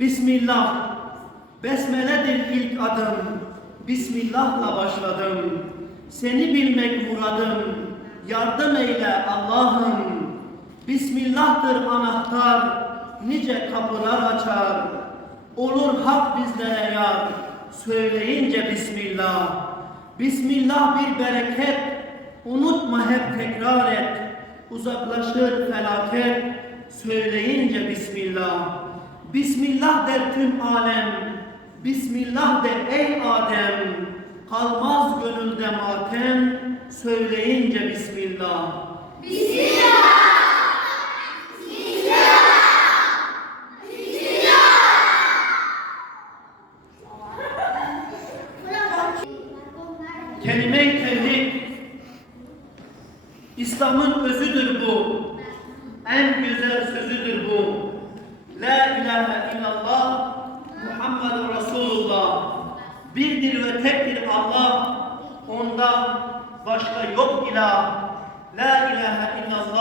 Bismillah. Besmeledir ilk adım. Bismillah'la başladım. Seni bilmek muradım. Yardım eyle Allah'ım. Bismillah'tır anahtar. Nice kapılar açar. Olur hak bizlere yar. Söyleyince Bismillah. Bismillah bir bereket. Unutma hep tekrar et. Uzaklaşır felaket. Söyleyince Bismillah. Bismillah der tüm alem. Bismillah de ey Adem. Kalmaz gönülde matem. Söyleyince Bismillah. Kelime-i tevhid İslam'ın özüdür bu. En güzel sözüdür bu. La ilahe illallah Muhammed Resulullah. Birdir ve tektir Allah. Ondan başka yok ilah. La ilahe illallah.